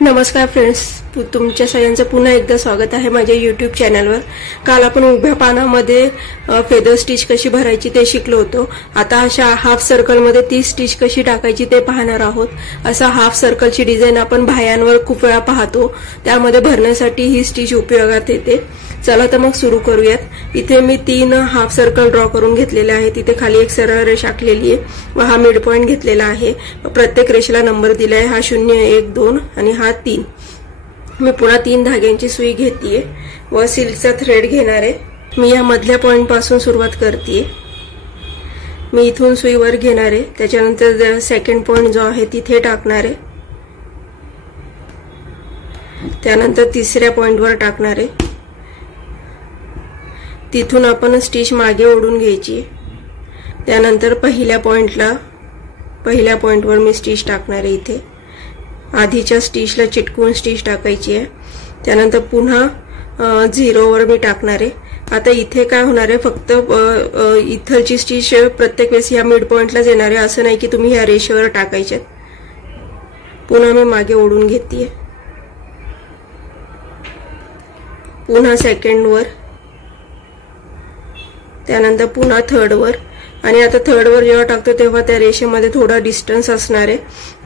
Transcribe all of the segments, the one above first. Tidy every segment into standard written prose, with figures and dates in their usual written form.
नमस्कार फ्रेंड्स, तुमच्या सगळ्यांचं पुन्हा एकदा स्वागत आहे माझ्या YouTube चॅनलवर। काल आपण उभ्या पानामध्ये फेदर स्टिच कशी भरायची ते शिकलो होतो। आता अशा हाफ सर्कल मध्ये ती स्टिच कशी टाकायची ते पाहणार आहोत। असा हाफ सर्कलची डिझाइन आपण बाह्यांवर खूप वेळा पाहतो, त्यामध्ये भरण्यासाठी ही स्टिच उपयोगात येते। चला तर मग सुरू करूयात। इथे मी 3 हाफ सर्कल ड्रॉ करून घेतलेले आहे। तिथे खाली एक सरळ रेष आखलेली आहे व हा मिड पॉइंट घेतलेला आहे। प्रत्येक रेषेला नंबर दिला आहे, हा 0 1 2 आणि हा 3। मी पुन्हा 3 धाग्यांची सुई घेतलीये व सिल्कचा थ्रेड घेणार आहे। मी या मधल्या पॉइंट पासून सुरुवात करतेय। मी इथून सुई वर घेणार आहे, त्याच्यानंतर सेकंड पॉइंट जो आहे तिथे टाकणार आहे, त्यानंतर तिसऱ्या पॉइंट वर टाकणार आहे। तिथून आपण स्टिच मागे ओढून घ्यायची। त्यानंतर पहिल्या पॉइंटवर मी स्टिच टाकणार आहे। इथे आधीच्या स्टिचला चिटकवून स्टिच टाकायची आहे। त्यानंतर पुन्हा 0 वर मी टाकणार आहे। आता इथे काय होणार आहे, फक्त इथलची स्टिच प्रत्येक वेळेस या मिड पॉइंटलाच येणार आहे, असं नाही की तुम्ही या रेषेवर टाकायचे। पुन्हा मी मागे ओढून घेतेय, पुन्हा सेकंड वर, त्यानंतर पुन्हा थर्ड वर। आणि आता थर्ड वर जेव्हा टाकतो तेव्हा त्या रेषेमध्ये थोडा डिस्टन्स असणार आहे,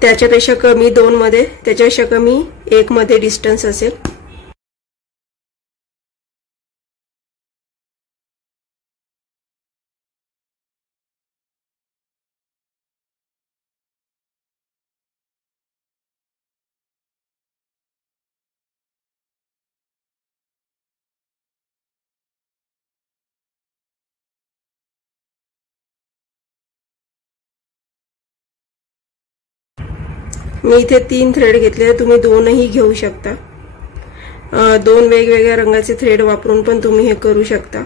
त्याच्यापेक्षा कमी 2 मध्ये, त्याच्यापेक्षा कमी 1 मध्ये डिस्टन्स असेल। मी इथे 3 थ्रेड घेतले, तुम्ही 2ही घेऊ शकता। 2 वेगवेगळ्या रंगाचे थ्रेड वापरून पण तुम्ही हे करू शकता।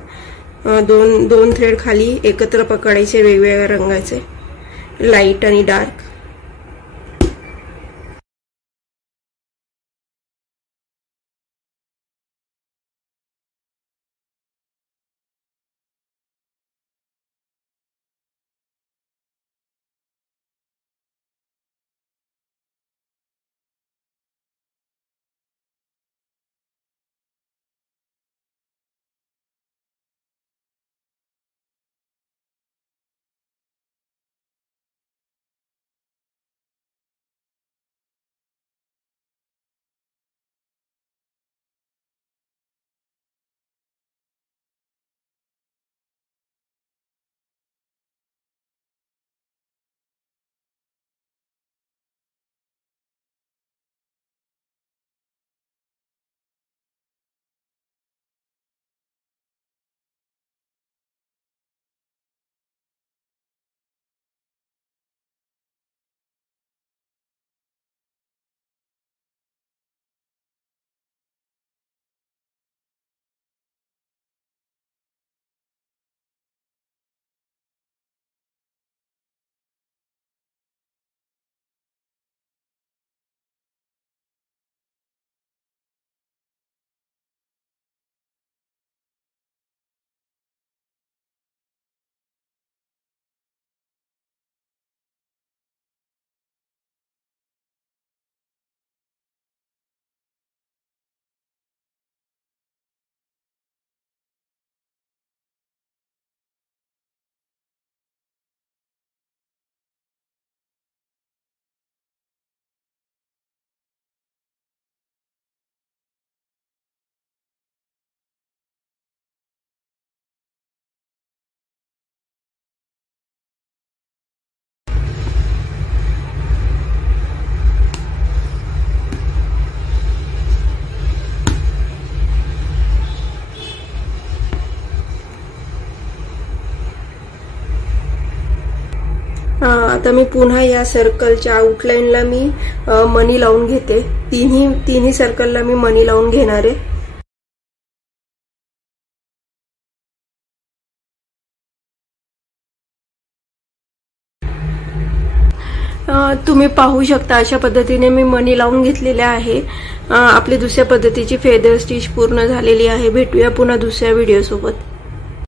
2 थ्रेड खाली एकत्र पकडायचे, वेगवेगळ्या रंगाचे, लाईट आणि डार्क। आता मी पुन्हा या सर्कलच्या आउटलाइनला मी मनी लावून घेते। तिन्ही सर्कलला मी मनी लावून घेणार आहे। तुम्ही पाहू शकता अशा पद्धतीने मी मनी लावून घेतलेले आहे। आपली दुसऱ्या पद्धतीची फेदर स्टिच पूर्ण झालेली आहे। भेटूया पुन्हा दुसऱ्या व्हिडिओ सोबत।